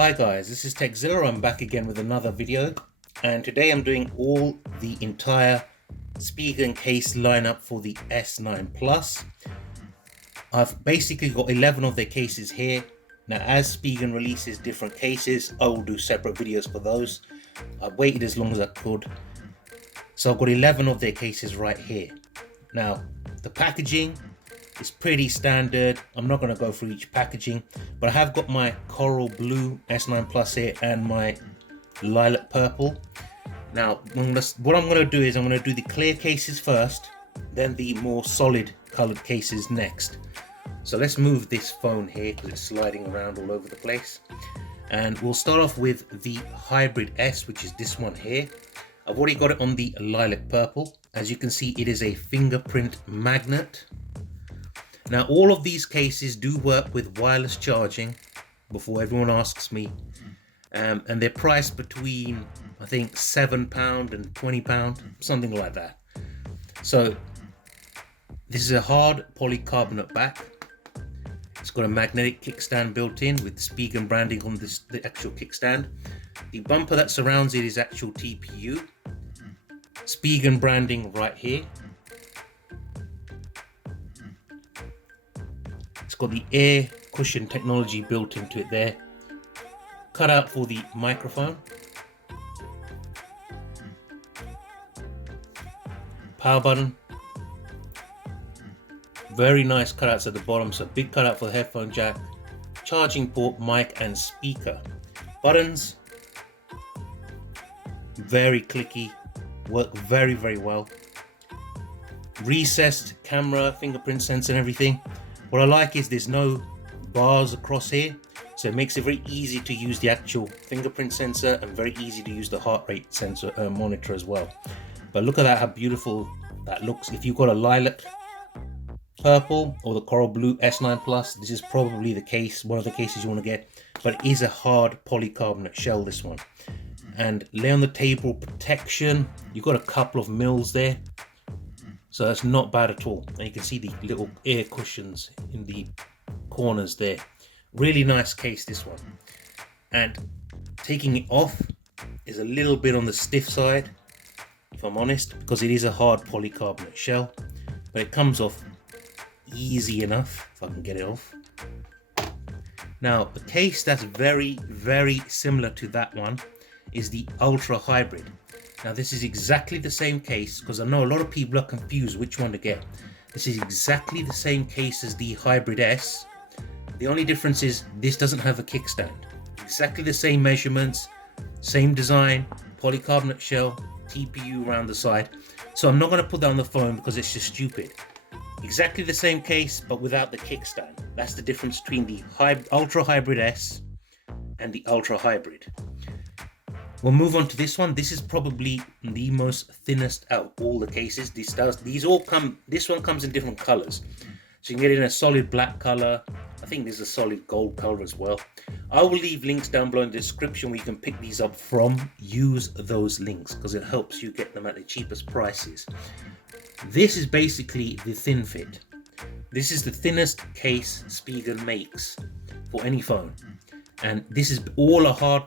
Hi guys, this is Zilla. I'm back again with another video, and today I'm doing all the entire Spigen case lineup for the S9 Plus. I've basically got 11 of their cases here. Now as Spigen releases different cases, I will do separate videos for those. I've waited as long as I could. So I've got 11 of their cases right here. Now the packaging is pretty standard. I'm not going to go through each packaging, but I have got my coral blue S9 Plus here and my lilac purple. Now what I'm going to do is I'm going to do the clear cases first, then the more solid colored cases next. So let's move this phone here because it's sliding around all over the place. And we'll start off with the Hybrid S, which is this one here. I've already got it on the lilac purple. As you can see, it is a fingerprint magnet. Now all of these cases do work with wireless charging, before everyone asks me, and they're priced between I think £7 and £20, something like that. So this is a hard polycarbonate back. It's got a magnetic kickstand built in with Spigen branding on the actual kickstand. The bumper that surrounds it is actual TPU. Spigen branding right here. It's got the air cushion technology built into it there. Cut out for the microphone. Power button. Very nice cutouts at the bottom, so big cutout for the headphone jack. Charging port, mic and speaker. Buttons. Very clicky. Work very, very well. Recessed camera, fingerprint sensor and everything. What I like is there's no bars across here, so it makes it very easy to use the actual fingerprint sensor and very easy to use the heart rate sensor monitor as well. But look at that, how beautiful that looks. If you've got a lilac purple or the coral blue S9 Plus, this is probably the case, one of the cases you want to get. But it is a hard polycarbonate shell, this one. And lay on the table protection, you've got a couple of mils there. So that's not bad at all. And you can see the little air cushions in the corners there. Really nice case, this one. And taking it off is a little bit on the stiff side, if I'm honest, because it is a hard polycarbonate shell. But it comes off easy enough, if I can get it off. Now, a case that's very, very similar to that one is the Ultra Hybrid. Now this is exactly the same case, because I know a lot of people are confused which one to get. This is exactly the same case as the Hybrid S. The only difference is this doesn't have a kickstand. Exactly the same measurements, same design, polycarbonate shell, TPU around the side. So I'm not going to put that on the phone because it's just stupid. Exactly the same case, but without the kickstand. That's the difference between the Ultra Hybrid S and the Ultra Hybrid. We'll move on to this one. This is probably the most thinnest out of all the cases. This one comes in different colors. So you can get it in a solid black color. I think there's a solid gold color as well. I will leave links down below in the description where you can pick these up from. Use those links because it helps you get them at the cheapest prices. This is basically the thin fit. This is the thinnest case Spigen makes for any phone. And this is all a hard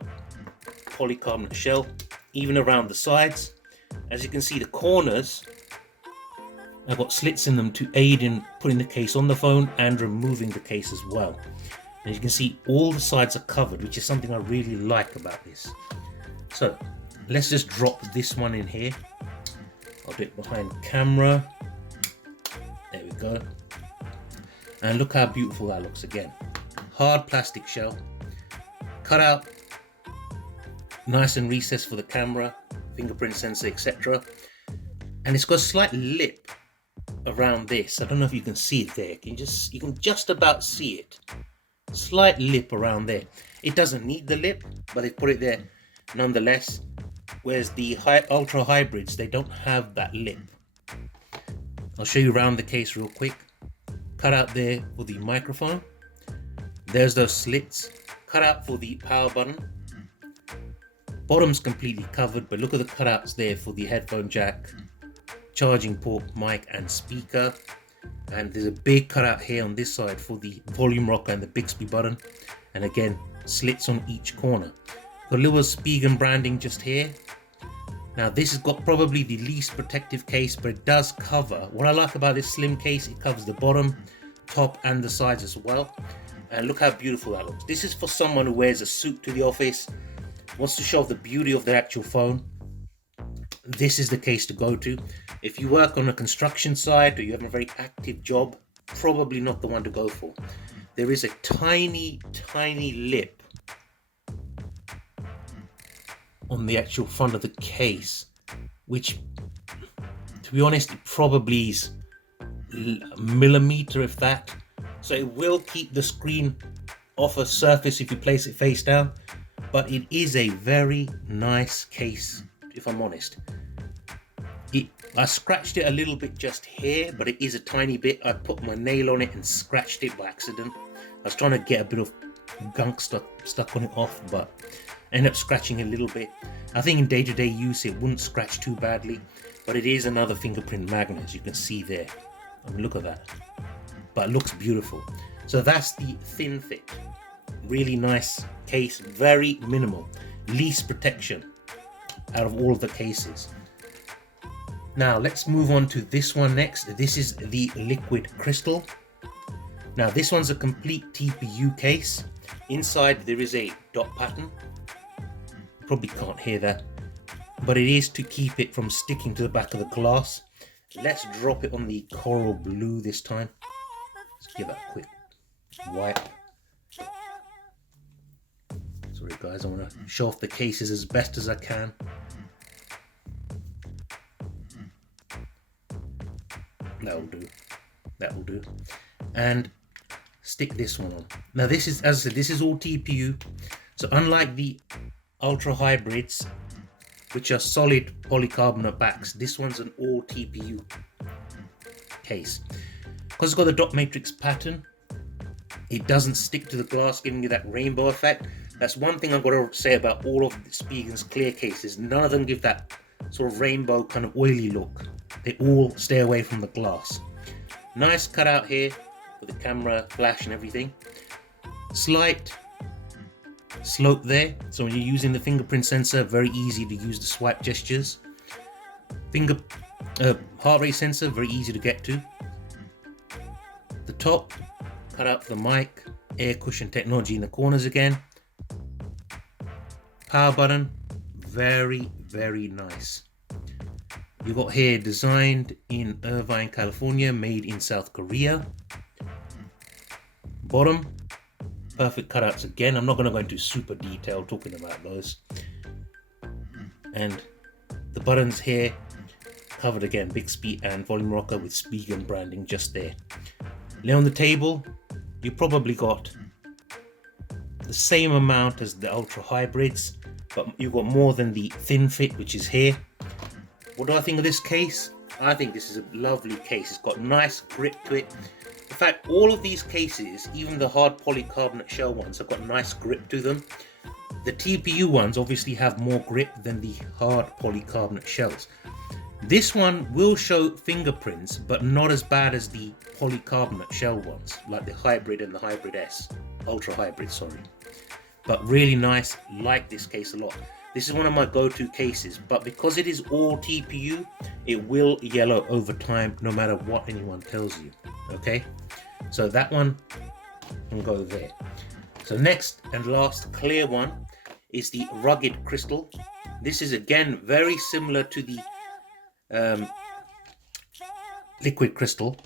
polycarbonate shell, even around the sides. As you can see, the corners have got slits in them to aid in putting the case on the phone and removing the case as well. And you can see all the sides are covered, which is something I really like about this. So let's just drop this one in here. I'll do it behind camera. There we go. And look how beautiful that looks again. Hard plastic shell, cut out, nice and recessed for the camera, fingerprint sensor, etc. And it's got a slight lip around this. I don't know if you can see it there. You can just about see it. Slight lip around there. It doesn't need the lip, but they put it there nonetheless. Whereas the Ultra Hybrids, they don't have that lip. I'll show you around the case real quick. Cut out there for the microphone. There's those slits. Cut out for the power button. Bottom's completely covered, but look at the cutouts there for the headphone jack, charging port, mic and speaker. And there's a big cutout here on this side for the volume rocker and the Bixby button. And again, slits on each corner. Got a little Spigen branding just here. Now this has got probably the least protective case, but it does cover. What I like about this slim case, it covers the bottom, top and the sides as well. And look how beautiful that looks. This is for someone who wears a suit to the office, wants to show off the beauty of their actual phone. This is the case to go to. If you work on a construction site or you have a very active job, probably not the one to go for. There is a tiny lip on the actual front of the case, which, to be honest, it probably is a millimeter, if that. So it will keep the screen off a surface if you place it face down, but it is a very nice case, if I'm honest. I scratched it a little bit just here, but it is a tiny bit. I put my nail on it and scratched it by accident. I was trying to get a bit of gunk stuck on it off, but I ended up scratching a little bit. I think in day-to-day use it wouldn't scratch too badly, but it is another fingerprint magnet, as you can see there. I mean, look at that. But it looks beautiful. So that's the thin fit. Really nice case, very minimal. Least protection out of all of the cases. Now let's move on to this one next. This is the liquid crystal. Now this one's a complete TPU case. Inside there is a dot pattern. You probably can't hear that, but it is to keep it from sticking to the back of the glass. Let's drop it on the coral blue this time. Let's give that a quick wipe. Sorry guys, I want to show off the cases as best as I can. That will do. And stick this one on. Now this is, as I said, this is all TPU. So unlike the ultra hybrids, which are solid polycarbonate backs, this one's an all TPU case. Because it's got the dot matrix pattern, it doesn't stick to the glass, giving you that rainbow effect. That's one thing I've got to say about all of Spigen's clear cases. None of them give that sort of rainbow kind of oily look. They all stay away from the glass. Nice cutout here with the camera, flash and everything. Slight slope there, so when you're using the fingerprint sensor, very easy to use the swipe gestures. Heart rate sensor, very easy to get to. The top, cut out for the mic, air cushion technology in the corners again. Power button, very nice. You got here designed in Irvine, California, made in South Korea. Bottom, perfect cutouts again. I'm not going to go into super detail talking about those. And the buttons here covered again, Bixby and volume rocker with Spigen branding just there. Lay on the table, you probably got the same amount as the ultra hybrids, but you've got more than the thin fit, which is here. What do I think of this case? I think this is a lovely case. It's got nice grip to it. In fact, all of these cases, even the hard polycarbonate shell ones, have got nice grip to them. The TPU ones obviously have more grip than the hard polycarbonate shells. This one will show fingerprints, but not as bad as the polycarbonate shell ones, like the hybrid and the hybrid S, ultra hybrid, sorry. But really nice, like this case a lot. This is one of my go-to cases, but because it is all TPU, it will yellow over time, no matter what anyone tells you, okay? So that one can go there. So next and last clear one is the rugged crystal. This is again very similar to the liquid crystal,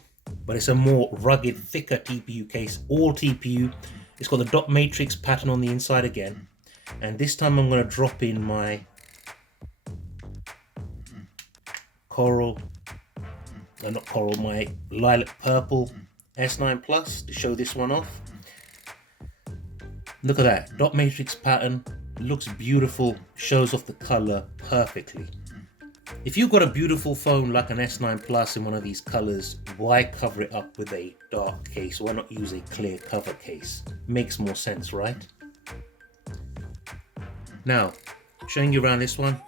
but it's a more rugged, thicker TPU case, all TPU. It's got the dot matrix pattern on the inside again. And this time I'm going to drop in my my lilac purple S9 Plus to show this one off. Look at that, dot matrix pattern, looks beautiful, shows off the color perfectly. If you've got a beautiful phone like an S9 Plus in one of these colors, why cover it up with a dark case? Why not use a clear cover case? Makes more sense, right? Now, showing you around this one.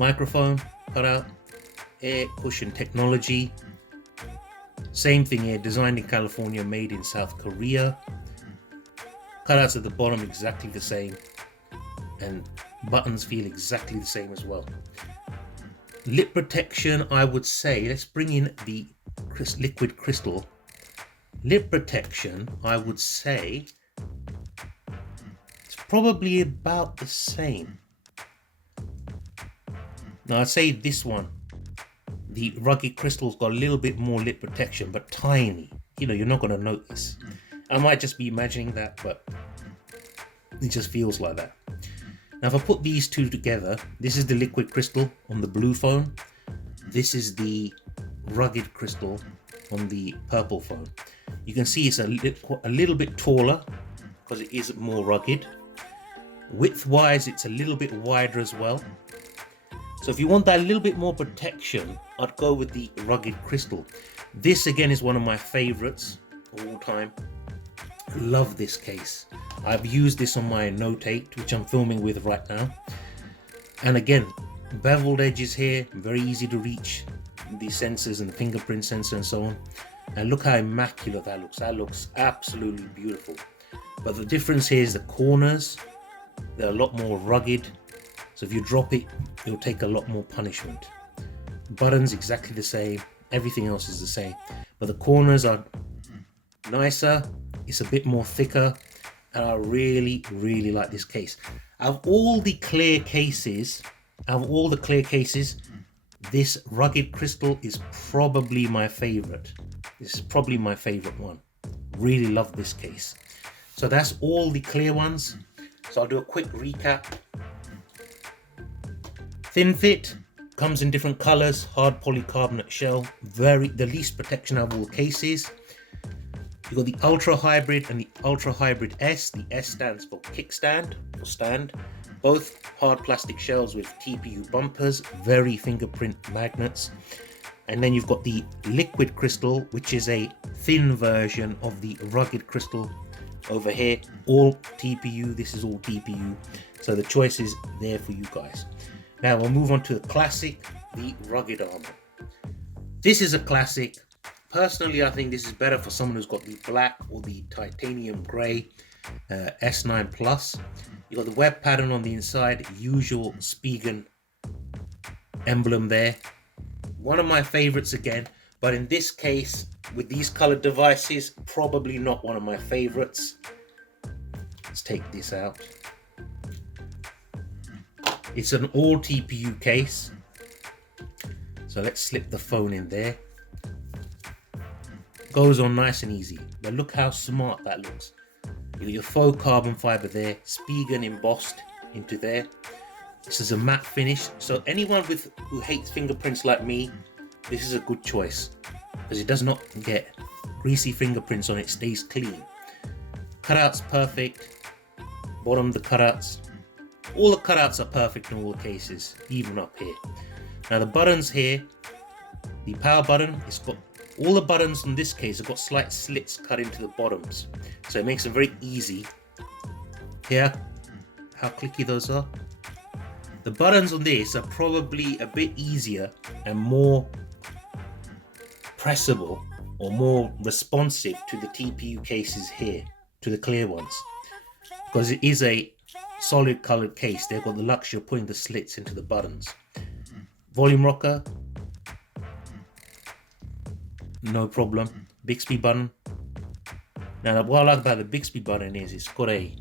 Microphone, cutout, air cushion technology. Same thing here, designed in California, made in South Korea. Cutouts at the bottom exactly the same, and buttons feel exactly the same as well. Lip protection, I would say, let's bring in the liquid crystal. Lip protection, I would say, it's probably about the same. Now I'd say this one, the rugged crystal's got a little bit more lip protection, but tiny. You know, you're not going to notice. I might just be imagining that, but it just feels like that. Now if I put these two together, this is the liquid crystal on the blue phone. This is the rugged crystal on the purple phone. You can see it's a little bit taller because it is more rugged. Width wise, it's a little bit wider as well. So if you want that little bit more protection, I'd go with the rugged crystal. This again is one of my favorites all time. Love this case. I've used this on my Note 8, which I'm filming with right now. And again, beveled edges here, very easy to reach the sensors and the fingerprint sensor and so on. And look how immaculate that looks. That looks absolutely beautiful. But the difference here is the corners. They're a lot more rugged. So if you drop it, it'll take a lot more punishment. Buttons exactly the same. Everything else is the same. But the corners are nicer. It's a bit more thicker. And I really, really like this case. Out of all the clear cases, this rugged crystal is probably my favorite. This is probably my favorite one. Really love this case. So that's all the clear ones. So I'll do a quick recap. Thin fit, comes in different colors, hard polycarbonate shell, the least protection out of all cases. You've got the Ultra Hybrid and the Ultra Hybrid S. The S stands for Kickstand or stand. Both hard plastic shells with TPU bumpers, very fingerprint magnets. And then you've got the liquid crystal, which is a thin version of the rugged crystal over here. All TPU, this is all TPU. So the choice is there for you guys. Now we'll move on to the classic, the rugged Armour. This is a classic. Personally, I think this is better for someone who's got the black or the titanium grey S9 Plus. You've got the web pattern on the inside, usual Spigen emblem there. One of my favorites again, but in this case, with these colored devices, probably not one of my favorites. Let's take this out. It's an all TPU case. So let's slip the phone in there. Goes on nice and easy, but look how smart that looks. You got your faux carbon fiber there, Spigen embossed into there. This is a matte finish, so anyone who hates fingerprints like me, this is a good choice because it does not get greasy fingerprints on it, stays clean. Cutouts perfect, bottom the cutouts. All the cutouts are perfect in all the cases, even up here. Now the buttons here, the power button, it's got all the buttons in this case have got slight slits cut into the bottoms, so it makes them very easy. Here, how clicky those are. The buttons on this are probably a bit easier and more pressable or more responsive to the TPU cases here, to the clear ones, because it is a solid colored case. They've got the luxury of putting the slits into the buttons. Volume rocker, no problem. Bixby button. Now what I like about the Bixby button is it's got a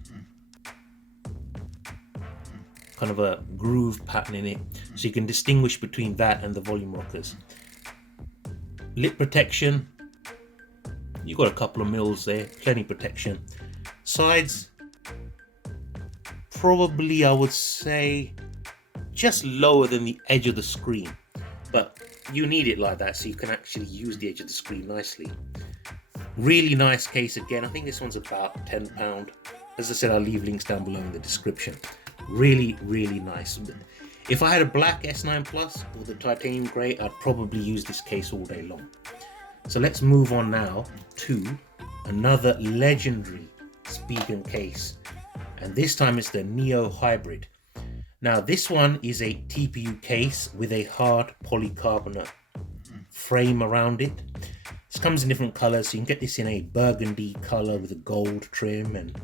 kind of a groove pattern in it, so you can distinguish between that and the volume rockers. Lip protection, you got a couple of mils there, plenty protection. Sides, probably I would say just lower than the edge of the screen, but you need it like that so you can actually use the edge of the screen nicely. Really nice case again. I think this one's about £10. As I said, I'll leave links down below in the description. Really, really nice. If I had a black S9 Plus or the titanium grey, I'd probably use this case all day long. So let's move on now to another legendary Spigen case. And this time it's the Neo Hybrid. Now this one is a TPU case with a hard polycarbonate frame around it. This comes in different colors, so you can get this in a burgundy color with a gold trim, and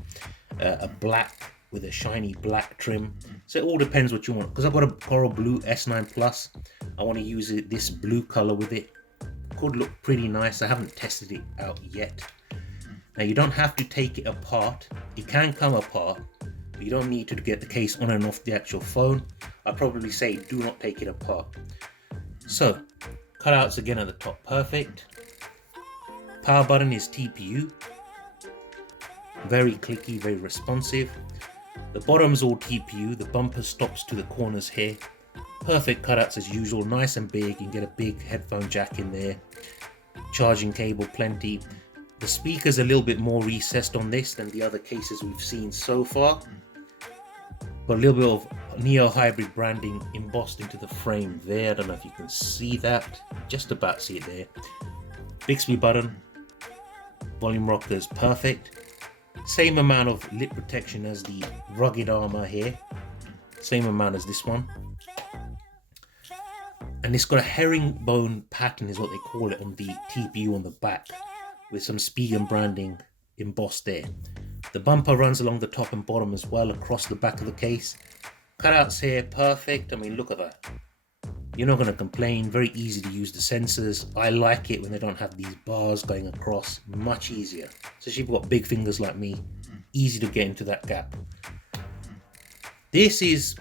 a black with a shiny black trim. So it all depends what you want. Because I've got a coral blue S9 Plus, I want to use this blue color with it. Could look pretty nice. I haven't tested it out yet. Now you don't have to take it apart. It can come apart, but you don't need to get the case on and off the actual phone. I'd probably say do not take it apart. So cutouts again at the top, perfect. Power button is TPU. Very clicky, very responsive. The bottom's all TPU. The bumper stops to the corners here. Perfect cutouts as usual, nice and big. You can get a big headphone jack in there. Charging cable plenty. The speaker's a little bit more recessed on this than the other cases we've seen so far. Got a little bit of Neo Hybrid branding embossed into the frame there. I don't know if you can see that. Just about see it there. Bixby button. Volume rockers, perfect. Same amount of lip protection as the rugged Armour here. Same amount as this one. And it's got a herringbone pattern is what they call it on the TPU on the back, with some Spigen branding embossed there. The bumper runs along the top and bottom as well across the back of the case. Cutouts here, perfect. I mean, look at that. You're not going to complain. Very easy to use the sensors. I like it when they don't have these bars going across. Much easier. So if you've got big fingers like me, easy to get into that gap. This is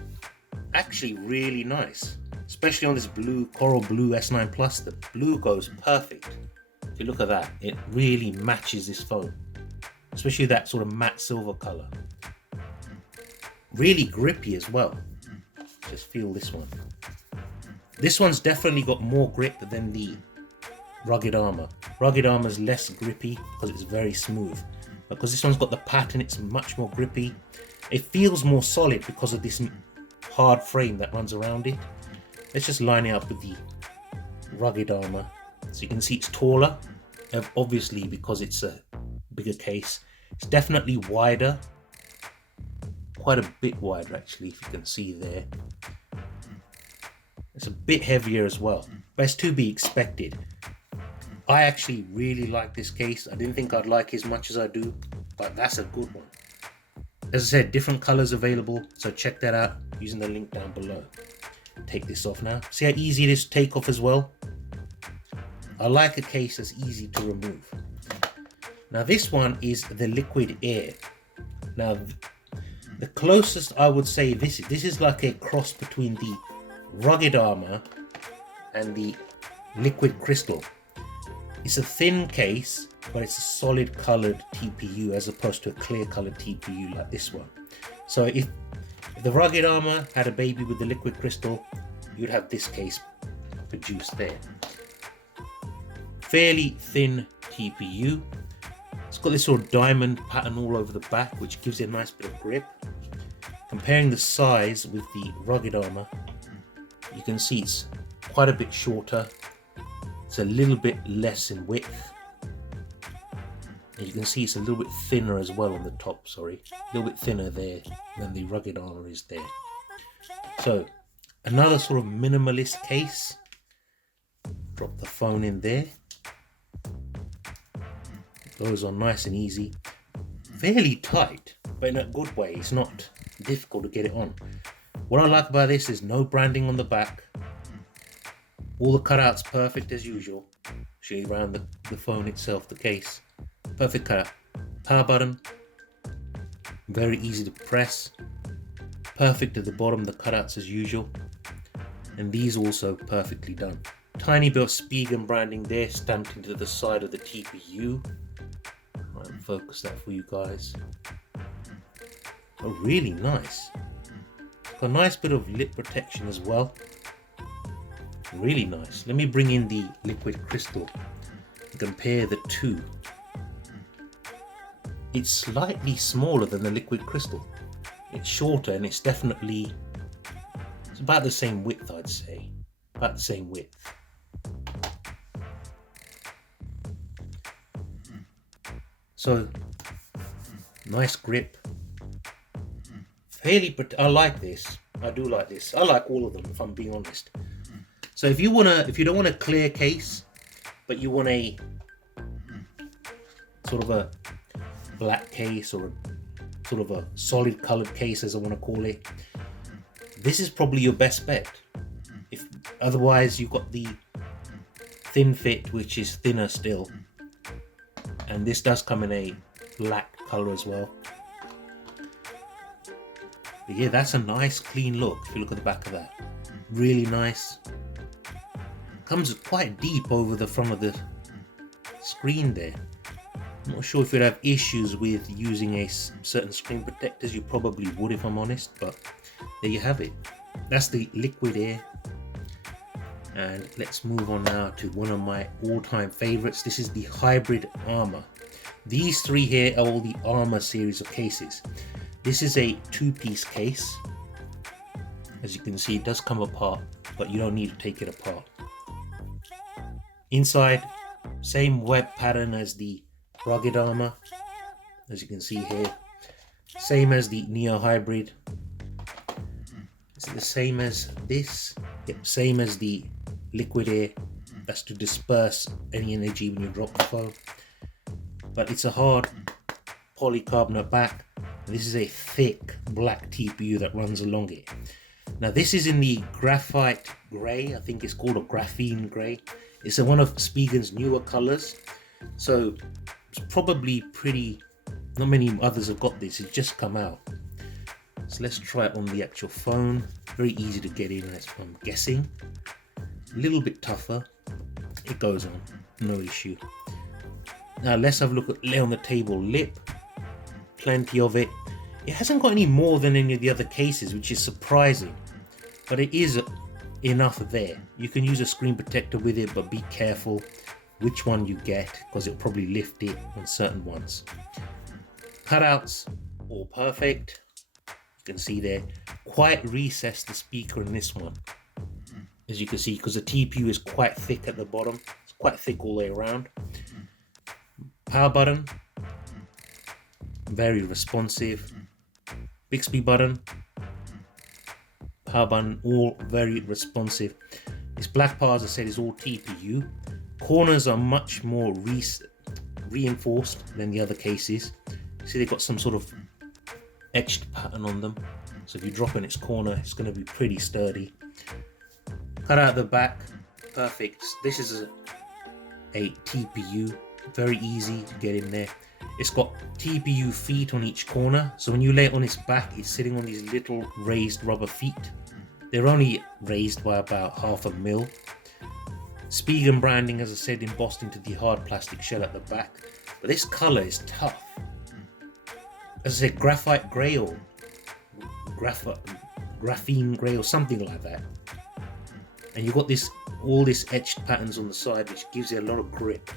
actually really nice, especially on this blue, coral blue S9 Plus. The blue goes perfect. If you look at that, it really matches this phone, especially that sort of matte silver color. Really grippy as well. Just feel this one. This one's definitely got more grip than the rugged Armour. Rugged Armour's less grippy because it's very smooth. But because this one's got the pattern, it's much more grippy. It feels more solid because of this hard frame that runs around it. Let's just line it up with the rugged Armour. So you can see it's taller, obviously because it's a bigger case. It's definitely wider. Quite a bit wider actually, if you can see there. It's a bit heavier as well, but it's to be expected. I actually really like this case. I didn't think I'd like it as much as I do, but that's a good one. As I said, different colors available, so check that out using the link down below. Take this off now. See how easy it is to take off as well? I like a case that's easy to remove. Now this one is the liquid air. Now the closest I would say this is like a cross between the rugged Armour and the liquid crystal. It's a thin case, but it's a solid colored TPU as opposed to a clear colored TPU like this one. So if the rugged Armour had a baby with the liquid crystal, you'd have this case produced there. Fairly thin TPU. It's got this sort of diamond pattern all over the back, which gives it a nice bit of grip. Comparing the size with the rugged Armour, you can see it's quite a bit shorter. It's a little bit less in width. And you can see it's a little bit thinner as well on the top, sorry. A little bit thinner there than the rugged Armour is there. So, another sort of minimalist case. Drop the phone in there. It goes on nice and easy. Fairly tight, but in a good way. It's not difficult to get it on. What I like about this is no branding on the back. All the cutouts perfect as usual. Show you around the phone itself, the case. Perfect cutout. Power button. Very easy to press. Perfect at the bottom, the cutouts as usual. And these also perfectly done. Tiny bit of Spigen branding there, stamped into the side of the TPU. I'll focus that for you guys. Oh, really nice. A nice bit of lip protection as well. Really nice. Let me bring in the liquid crystal and compare the two. It's slightly smaller than the liquid crystal. It's shorter and it's about the same width, I'd say. About the same width. So, nice grip. I like this. I do like this. I like all of them, if I'm being honest. So if you don't want a clear case, but you want a sort of a black case or sort of a solid colored case, as I want to call it, this is probably your best bet. If otherwise, you've got the thin fit, which is thinner still, and this does come in a black color as well. But yeah, that's a nice clean look. If you look at the back of that, really nice. Comes quite deep over the front of the screen there. I'm not sure if you'd have issues with using a certain screen protectors. You probably would, if I'm honest, but there you have it. That's the liquid air. And let's move on now to one of my all-time favorites. This is the hybrid Armour. These three here are all the Armour series of cases. This is a two-piece case. As you can see, it does come apart, but you don't need to take it apart. Inside, same web pattern as the rugged Armour, as you can see here. Same as the Neo Hybrid. Is it the same as this? Yep, same as the liquid air. That's to disperse any energy when you drop the phone. But it's a hard polycarbonate back. This is a thick black TPU that runs along it. Now this is in the graphite grey, I think it's called a graphene grey. It's one of Spigen's newer colours, so it's probably not many others have got this, it's just come out. So let's try it on the actual phone. Very easy to get in, I'm guessing. A little bit tougher, it goes on, no issue. Now let's have a look at lay on the table lip. Plenty of it. It hasn't got any more than any of the other cases, which is surprising, but it is enough there. You can use a screen protector with it, but be careful which one you get, because it'll probably lift it on certain ones. Cutouts, all perfect. You can see there, quite recessed the speaker in this one, as you can see, because the TPU is quite thick at the bottom. It's quite thick all the way around. Power button, very responsive. Bixby button, power button, all very responsive. This black part, as I said, is all TPU. Corners are much more reinforced than the other cases. See, they've got some sort of etched pattern on them, so if you drop in its corner, it's going to be pretty sturdy. Cut out the back, perfect. This is a TPU, very easy to get in there. It's got TPU feet on each corner, so when you lay it on its back, it's sitting on these little raised rubber feet. They're only raised by about 0.5 mm. Spigen branding, as I said, embossed into the hard plastic shell at the back. But this colour is tough. As I said, graphite grey or graphene grey or something like that. And you've got all this etched patterns on the side, which gives it a lot of grip.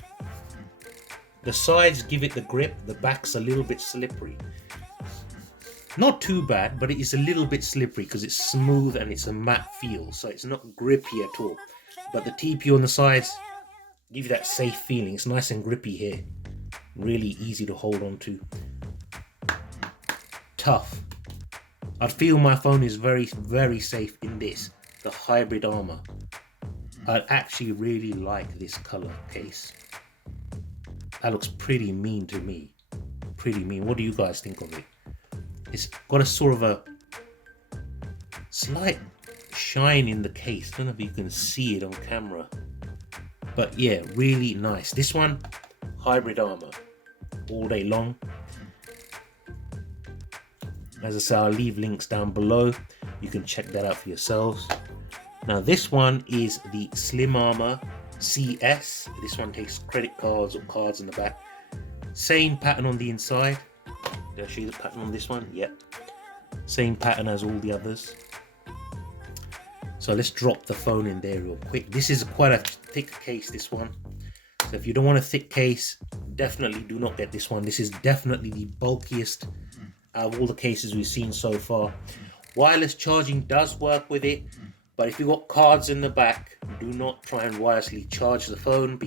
The sides give it the grip, the back's a little bit slippery. Not too bad, but it is a little bit slippery because it's smooth and it's a matte feel, so it's not grippy at all. But the TPU on the sides give you that safe feeling. It's nice and grippy here. Really easy to hold on to. Tough. I feel my phone is very, very safe in this, the hybrid Armour. I actually really like this colour case. That looks pretty mean to me. Pretty mean. What do you guys think of it? It's got a sort of a slight shine in the case. I don't know if you can see it on camera. But yeah, really nice. This one, hybrid Armour. All day long. As I say, I'll leave links down below. You can check that out for yourselves. Now this one is the Slim Armour CS. This one takes credit cards or cards in the back. Same pattern on the inside. Did I show you the pattern on this one? Yep. Same pattern as all the others. So let's drop the phone in there real quick. This is quite a thick case, this one. So if you don't want a thick case, definitely do not get this one. This is definitely the bulkiest out of all the cases we've seen so far. Wireless charging does work with it, but if you've got cards in the back, do not try and wirelessly charge the phone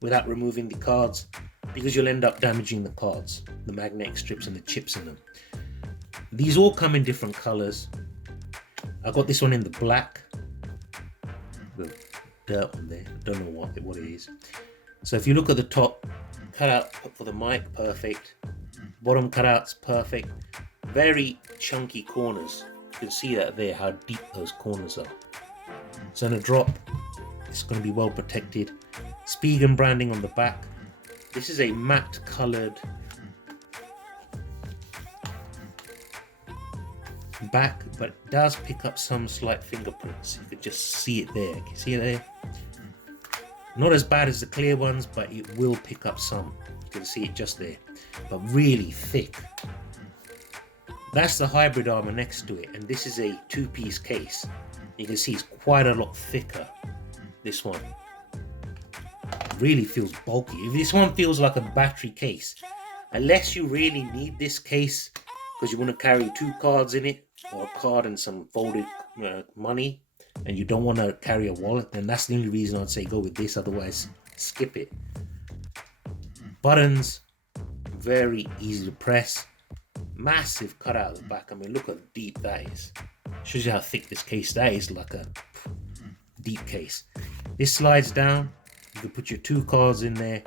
without removing the cards, because you'll end up damaging the cards, the magnetic strips and the chips in them. These all come in different colors. I got this one in the black with dirt on there. I don't know what it is. So if you look at the top, cut out for the mic, perfect. Bottom cutout's perfect. Very chunky corners. You can see that there, how deep those corners are. So in a drop, it's going to be well protected. Spigen branding on the back. This is a matte coloured back, but it does pick up some slight fingerprints. You can just see it there. Can you see it there? Not as bad as the clear ones, but it will pick up some. You can see it just there, but really thick. That's the hybrid armor next to it, and this is a two-piece case. You can see it's quite a lot thicker, this one. Really feels bulky. This one feels like a battery case. Unless you really need this case because you want to carry 2 cards in it, or a card and some folded money, and you don't want to carry a wallet, then that's the only reason I'd say go with this. Otherwise, skip it. Buttons, very easy to press. Massive cutout at the back. I mean, look how deep that is. Shows you how thick this case that is, like a deep case. This slides down. You can put your 2 cards in there.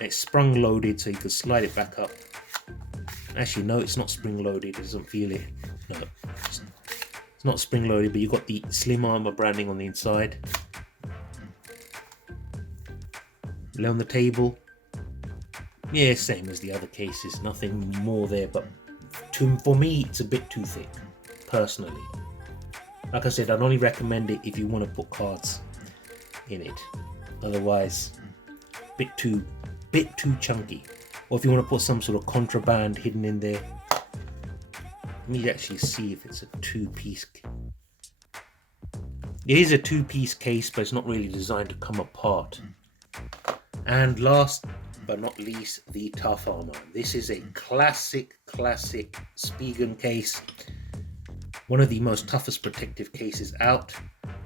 It's sprung loaded, so you can slide it back up. Actually, no, it's not spring loaded. It doesn't feel it. No, it's not spring loaded, but you've got the Slim Armour branding on the inside. Lay on the table. Yeah, same as the other cases. Nothing more there, but for me, it's a bit too thick, personally. Like I said, I'd only recommend it if you want to put cards in it. Otherwise, bit too chunky. Or if you want to put some sort of contraband hidden in there. Let me actually see if it's a 2-piece. It is a 2-piece case, but it's not really designed to come apart. And last but not least, the Tough Armour. This is a classic Spigen case. One of the most toughest protective cases out.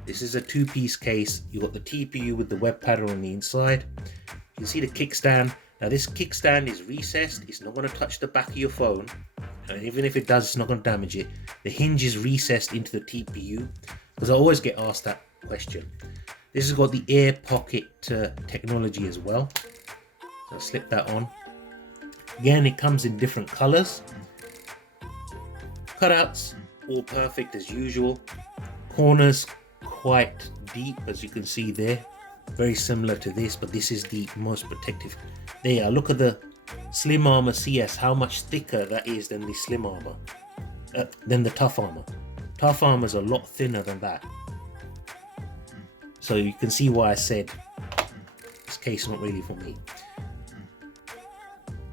This is a 2-piece case. You've got the TPU with the web paddle on the inside. You can see the kickstand. Now this kickstand is recessed. It's not going to touch the back of your phone. And even if it does, it's not going to damage it. The hinge is recessed into the TPU. Because I always get asked that question. This has got the air pocket technology as well. So I'll slip that on. Again, it comes in different colors. Cutouts, all perfect as usual. Corners quite deep, as you can see there. Very similar to this, but this is the most protective. There you are. Look at the Slim Armour CS, how much thicker that is than the Slim Armour, than the Tough Armour. Tough Armour is a lot thinner than that. So you can see why I said this case is not really for me.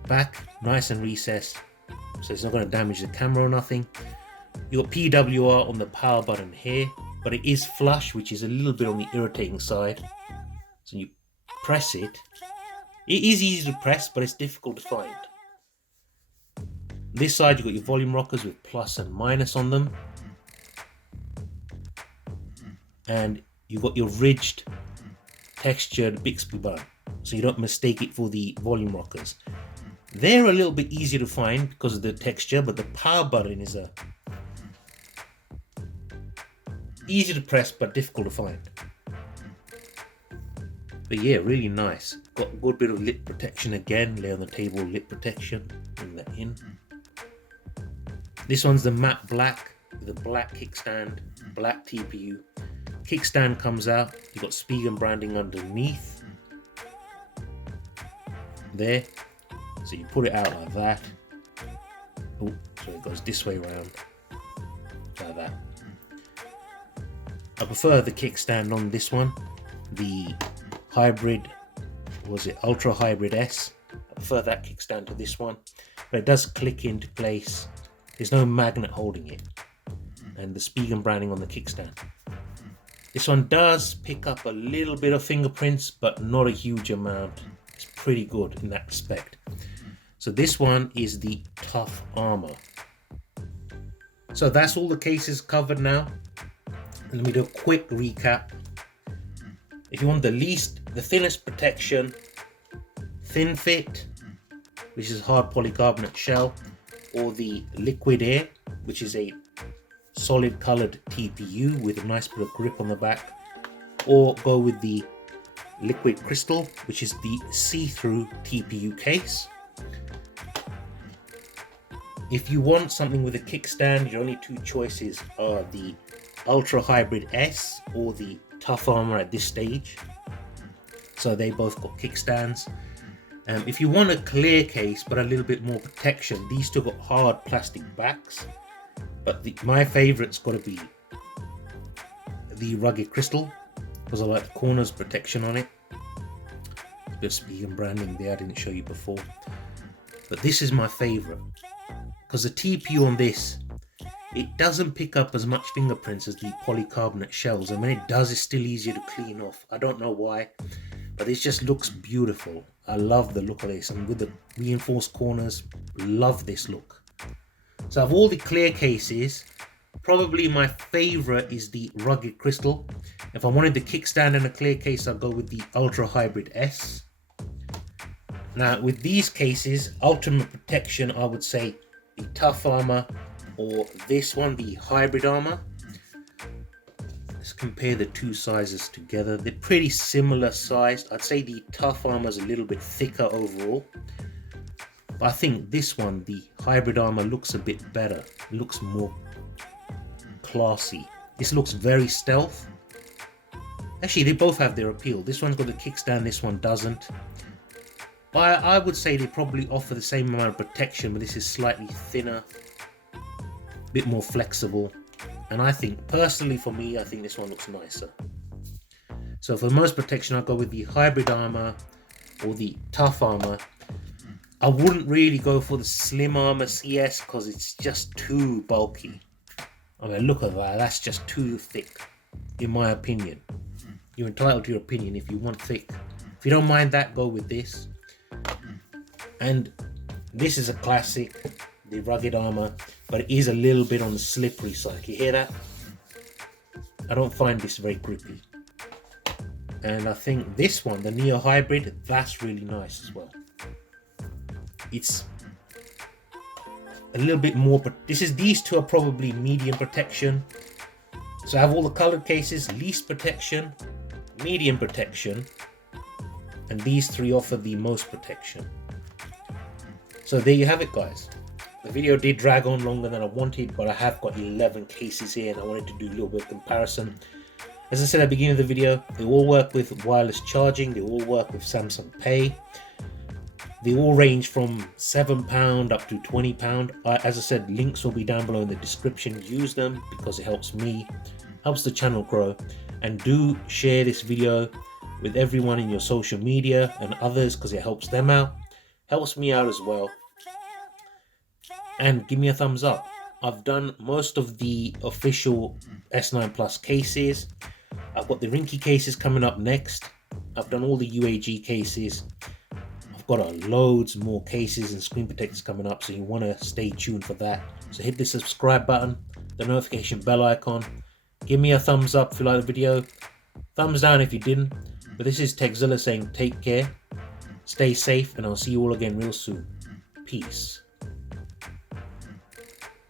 Back, nice and recessed, so it's not going to damage the camera or nothing. You got PWR on the power button here, but it is flush, which is a little bit on the irritating side. So you press it. It is easy to press, but it's difficult to find. This side, you've got your volume rockers with plus and minus on them. And you've got your ridged, textured Bixby button, so you don't mistake it for the volume rockers. They're a little bit easier to find because of the texture, but the power button is easy to press, but difficult to find. But yeah, really nice. Got a good bit of lip protection again. Lay on the table, lip protection. Bring that in. This one's the matte black with a black kickstand, black TPU. Kickstand comes out. You've got Spigen branding underneath. There. So you put it out like that. Oh, so it goes this way around. Like that. I prefer the kickstand on this one. The hybrid, was it Ultra Hybrid S? I prefer that kickstand to this one. But it does click into place. There's no magnet holding it. And the Spigen branding on the kickstand. This one does pick up a little bit of fingerprints, but not a huge amount. It's pretty good in that respect. So this one is the Tough Armour. So that's all the cases covered now. Let me do a quick recap. If you want the thinnest protection, thin fit, which is hard polycarbonate shell, or the liquid air, which is a solid colored TPU with a nice bit of grip on the back, or go with the liquid crystal, which is the see-through TPU case. If you want something with a kickstand, your only two choices are the Ultra Hybrid S or the Tough Armour at this stage. So they both got kickstands. If you want a clear case but a little bit more protection, these two got hard plastic backs. But my favourite's got to be the Rugged Crystal, because I like the corners protection on it. A bit of Spigen branding there I didn't show you before. But this is my favourite, because the TPU on this, it doesn't pick up as much fingerprints as the polycarbonate shells, and when it does, it's still easier to clean off. I don't know why, but it just looks beautiful. I love the look of this, and with the reinforced corners, love this look. So of all the clear cases, probably my favourite is the Rugged Crystal. If I wanted the kickstand and a clear case, I'll go with the Ultra Hybrid S. Now with these cases, ultimate protection, I would say the Tough Armour or this one, the Hybrid Armour. Let's compare the two sizes together. They're pretty similar sized. I'd say the Tough Armour is a little bit thicker overall. But I think this one, the Hybrid Armour, looks a bit better. It looks more classy. This looks very stealth. Actually, they both have their appeal. This one's got the kickstand, this one doesn't. But I would say they probably offer the same amount of protection, but this is slightly thinner, a bit more flexible. And I think, personally for me, I think this one looks nicer. So for the most protection, I'll go with the Hybrid Armour or the Tough Armour. I wouldn't really go for the Slim Armour CS because it's just too bulky. I mean, look at that, that's just too thick, in my opinion. You're entitled to your opinion if you want thick. If you don't mind that, go with this. And this is a classic, the Rugged Armour, but it is a little bit on the slippery side. You hear that? I don't find this very grippy. And I think this one, the Neo Hybrid, that's really nice as well. It's a little bit more, but these two are probably medium protection. So I have all the colored cases, least protection, medium protection, and these three offer the most protection. So there you have it, guys. The video did drag on longer than I wanted, but I have got 11 cases here and I wanted to do a little bit of comparison. As I said at the beginning of the video, they all work with wireless charging, they all work with Samsung Pay. They all range from £7 up to £20. As I said, links will be down below in the description. Use them because it helps me, helps the channel grow. And do share this video with everyone in your social media and others because it helps them out. Helps me out as well. And give me a thumbs up. I've done most of the official S9 Plus cases. I've got the Ringke cases coming up next. I've done all the UAG cases. I've got loads more cases and screen protectors coming up, so you want to stay tuned for that. So hit the subscribe button, the notification bell icon. Give me a thumbs up if you like the video. Thumbs down if you didn't. But this is Zilla saying take care, stay safe, and I'll see you all again real soon. Peace.